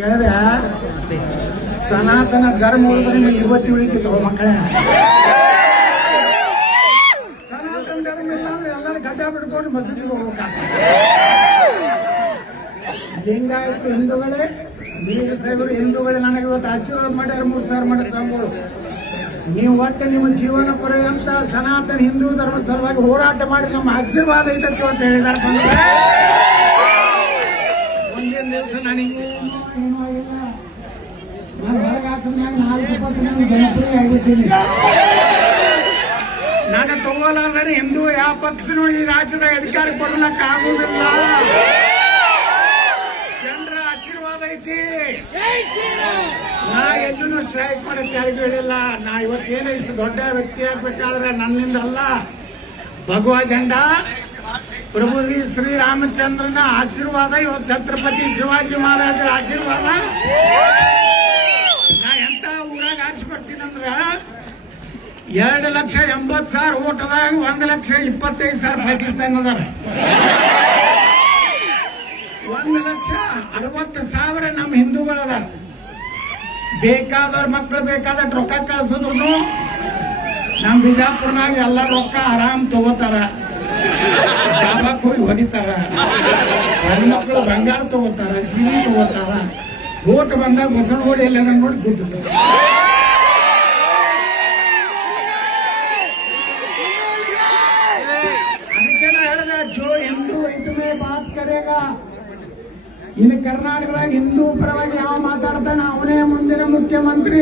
ಹೇಳಿದ್ರೆ ಸನಾತನ ಧರ್ಮ ಉಳಿದ್ರೆ ನಿಮಗೆ ಇವತ್ತು ಉಳಿತಿತ್ತು ಮಕ್ಕಳೇ. ಸನಾತನ ಧರ್ಮ ಇಲ್ಲ ಅಂದ್ರೆ ಎಲ್ಲರೂ ಗಜ ಬಿಡ್ಕೊಂಡು ಮಸೀದಿಗೆ ಹೋಗ್ಬೇಕಾಗ್ತದೆ. ಲಿಂಗಾಯತರು ಹಿಂದೂಗಳೇ ಬೀಗ ಸಾಹೇಬರು ಹಿಂದೂಗಳೇ, ನನಗೆ ಇವತ್ತು ಆಶೀರ್ವಾದ ಮಾಡ್ಯಾರ ಮೂರು ಸಾವಿರ ಮಾಡಿ ಸ್ವಾಮಿಗಳು. ನೀವು ಒಟ್ಟು ನಿಮ್ಮ ಜೀವನ ಪರ್ಯಂತ ಸನಾತನ ಹಿಂದೂ ಧರ್ಮ ಸಲುವಾಗಿ ಹೋರಾಟ ಮಾಡಿ, ನಮ್ಮ ಆಶೀರ್ವಾದ ಇದಕ್ಕೆ ಅಂತ ಹೇಳಿದ್ದಾರೆ. ಒಂದಿನ ದಿವಸ ನನಗೆ ಏನೋ ಇಲ್ಲ ಹಾಕಿದ್ಮ್ಯಾಗ ನಾಲ್ಕು ತಗೋಲಾರ್ದರೆ ಹಿಂದೂ, ಯಾವ ಪಕ್ಷನೂ ಈ ರಾಜ್ಯದಾಗ ಅಧಿಕಾರ ಕೊಡಲಕ್ಕ ಆಗುದಿಲ್ಲ ಜನರ ಆಶೀರ್ವಾದ ಐತಿ. ನಾ ಎಲ್ಲೂ ಸ್ಟ್ರೈಕ್ ಮಾಡಕ್ಕೆ ಯಾರಿಗೂ ಹೇಳಿಲ್ಲ. ನಾ ಇವತ್ತೇನು ಇಷ್ಟು ದೊಡ್ಡ ವ್ಯಕ್ತಿ ಆಗ್ಬೇಕಾದ್ರೆ ನನ್ನಿಂದ ಅಲ್ಲ. ಭಗವಾ ಜಂಡ, ಪ್ರಭು ಶ್ರೀ ಶ್ರೀರಾಮಚಂದ್ರನ ಆಶೀರ್ವಾದ, ಇವತ್ತು ಛತ್ರಪತಿ ಶಿವಾಜಿ ಮಹಾರಾಜರ ಆಶೀರ್ವಾದ. ಎರಡು ಲಕ್ಷ ಎಂಬತ್ತು ಸಾವಿರ ಓಟದಾಗ ಒಂದು ಲಕ್ಷ ಇಪ್ಪತ್ತೈದು ಸಾವಿರ ಪಾಕಿಸ್ತಾನ ಅದಾರ. ಒಂದು ಲಕ್ಷ ಅರವತ್ತು ಸಾವಿರ ನಮ್ಮ ಹಿಂದೂಗಳು ಅದಾರ. ಬೇಕಾದವ್ರ ಮಕ್ಕಳು ಬೇಕಾದಷ್ಟು ರೊಕ್ಕ ಕಳ್ಸಿದ್ರು ನಮ್ಮ ಬಿಜಾಪುರ್ನಾಗ ಎಲ್ಲ ರೊಕ್ಕ ಆರಾಮ್ ತಗೋತಾರ. ಹೋಗಿ ಹೊಡಿತಾರ. ಹೆಣ್ಮಕ್ಳು ಬಂಗಾರ ತಗೋತಾರ ಸಿಗಿ ತಗೋತಾರ. ಓಟ್ ಬಂದಾಗ ಬಸವನಗುಡಿ ಎಲ್ಲ ನೋಡಿ ಕೂತಿರ್ತಾರೆ ಜೋ ಹಿಂದೂ ಇದನ್ನೇ ಬಾತ್ ಕರೆಗ ಇನ್ನು ಕರ್ನಾಟಕದಾಗ ಹಿಂದೂ ಪರವಾಗಿ ಯಾವ ಮಾತಾಡ್ತಾನೆ ಅವನೇ ಮುಂದಿನ ಮುಖ್ಯಮಂತ್ರಿ